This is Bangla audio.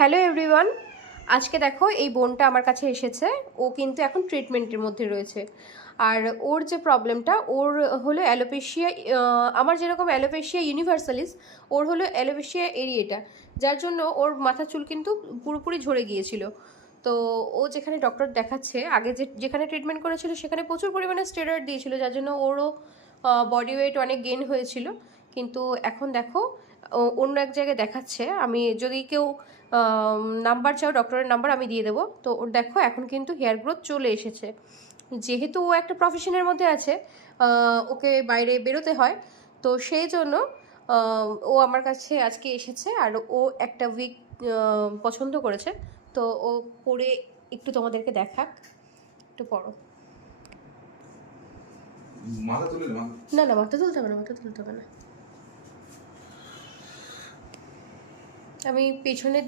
হ্যালো এভরিওয়ান, আজকে দেখো এই বোনটা আমার কাছে এসেছে। ও কিন্তু এখন ট্রিটমেন্টের মধ্যে রয়েছে। আর ওর যে প্রবলেমটা, ওর হলো অ্যালোপেশিয়া। আমার যেরকম অ্যালোপেশিয়া ইউনিভার্সালিস, ওর হলো অ্যালোপেশিয়া এরিয়েটা, যার জন্য ওর মাথার চুল কিন্তু পুরোপুরি ঝরে গিয়েছিল। তো ও যেখানে ডক্টর দেখাচ্ছে, আগে যেখানে ট্রিটমেন্ট করেছিল সেখানে প্রচুর পরিমাণে স্টেরয়েড দিয়েছিল, যার জন্য ওরও বডি ওয়েট অনেক গেইন হয়েছিল। কিন্তু এখন দেখো অন্য এক জায়গায় দেখাচ্ছে। আমি যদি কেউ নাম্বার চাও, ডক্টরের নাম্বার আমি দিয়ে দেবো। তো ওর দেখো এখন কিন্তু হেয়ার গ্রোথ চলে এসেছে। যেহেতু ও একটা প্রফেশনের মধ্যে আছে, ওকে বাইরে বেরোতে হয়, তো সেই জন্য ও আমার কাছে আজকে এসেছে। আর ও একটা উইক পছন্দ করেছে, তো ও পরে একটু তোমাদেরকে দেখাক। একটু পরো। মাথা তুলে না না, মাথা তুলতে হবে না, মাথা তুলতে হবে না। আমি পেছনের